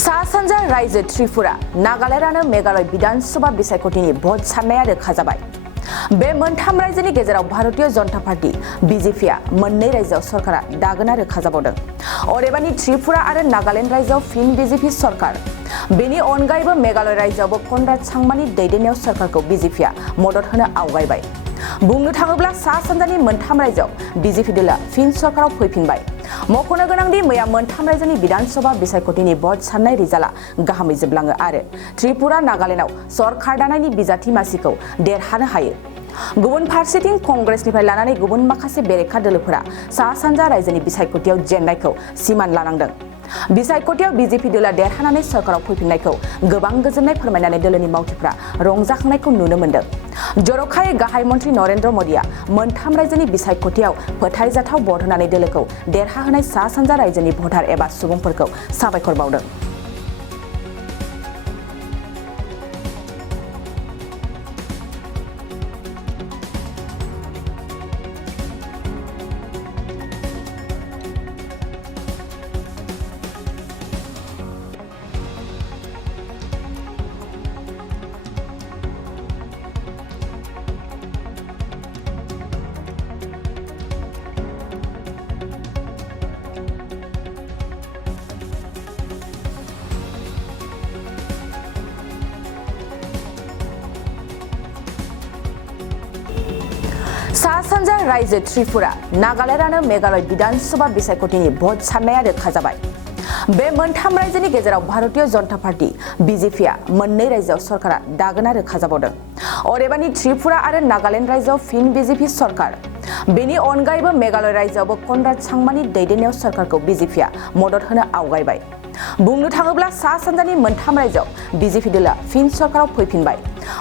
सा सानजा रायजो त्रिपुरा नागालैंड आरो मेघालय विधानसभा बिसायख'थिनि भट साननाया रोखा जाबाय। बे मोनथाम रायजोनि गेजेराव भारतीय जनता पार्टी बीजेपीआ मोननै रायजोआव सरकारा दागोना रोखा जाबावदों। अदेबानि त्रिपुरा आरो नागालैंड रायजोआव फिन बीजेपी सरकार। बेनि अनगायैबो मेघालय रायजोआवबो कनराड सांमानि दैदेननायाव सरकारखौ बीजेपीआ मदद होनो आवगायबाय। बुंनो थाङोब्ला सा सानजानि मोनथाम रायजोआव बीजेपी दलआ फिन सरकाराव फैफिनबाय। मख'नो गोनांदि मैया मोनथाम रायजोनि विधानसभा बिसायख'थिनि भट साननाय रिजाल्टआ गाहामै जोबलाङो आरो त्रिपुरा नागालैंडआव सरकार दानायनि बिजाथि मासिखौ देरहानो हायो। गुबुन फारसेथिं कंग्रेसनिफ्राय लानानै गुबुन माखासे बेरेखा दोलोफोरा सा सानजा रायजोनि बिसायख'थियाव जेननायखौ सिमान लानांदों। बिसायख'थियाव बीजेपी दलआ देरहानानै सरकाराव फैफिननायखौ गोबां गोजोननाय फोरमायनानै दोलोनि मावथिफ्रा रंजाखांनायखौ नुनो मोन्दों। जर'खायै गाहाय मन्थ्रि नरेन्द्र मदिआ मोनथाम रायजोनि बिसायख'थियाव फोथायजाथाव भट होनानै दोलोखौ देरहाहोनाय सा सानजा रायजोनि भटार एबा सुबुंफोरखौ साबायखर बावदों। सा सानजा रायजो त्रिपुरा नागालैंड आरो मेघालय विधानसभा बिसायख'थिनि भट साननाया रोखा जाबाय। बे मोनथाम रायजोनि गेजेराव भारतीय जनता पार्टी बीजेपीआ मोननै रायजोआव सरकारा दागोना रोखा जाबावदों। अदेबानि त्रिपुरा आरो नागालैंड रायजोआव फिन बीजेपी सरकार। बेनि अनगायैबो मेघालय रायजोआवबो कनराड सांमानि दैदेननायाव सरकारखौ बीजेपीआ मदद होनो आवगायबाय। बुंनो थाङोब्ला सा सानजानि मोनथाम रायजोआव बीजेपी दलआ फिन सरकाराव फैफिनबाय।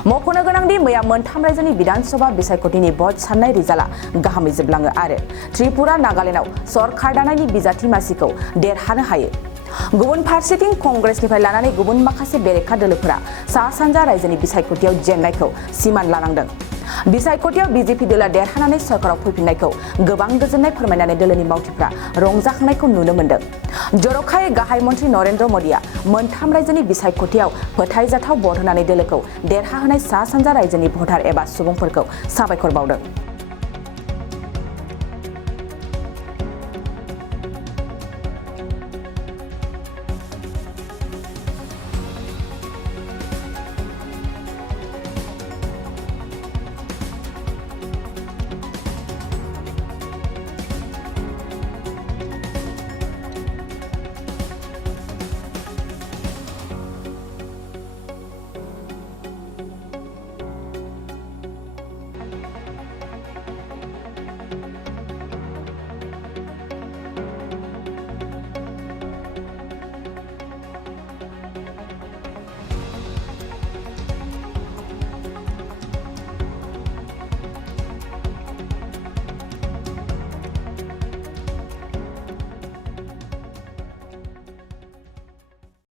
मख'नो गोनांदि मैया मोनथाम रायजोनि विधानसभा बिसायख'थिनि भट साननाय रिजाल्टआ गाहामै जोबलाङो आरो त्रिपुरा नागालैंडआव सरकार दानायनि बिजाथि मासिखौ देरहानो हायो। गुबुन फारसेथिं कंग्रेसनिफ्राय लानानै गुबुन माखासे बेरेखा दोलोफोरा सा सानजा रायजोनि बिसायख'थियाव जेननायखौ सिमान लानांदों। बिसायख'थियाव बीजेपी दलआ देरहानानै सरकाराव फैफिननायखौ गोबां गोजोननाय फोरमायनानै दोलोनि मावथिफ्रा रंजाखांनायखौ नुनो मोन्दों। जर'खायै गाहाय मन्थ्रि नरेन्द्र मदिआ मोनथाम रायजोनि बिसायख'थियाव फोथायजाथाव भट होनानै दोलोखौ देरहाहोनाय सा सानजा रायजोनि भटार एबा सुबुंफोरखौ साबायखर बावदों।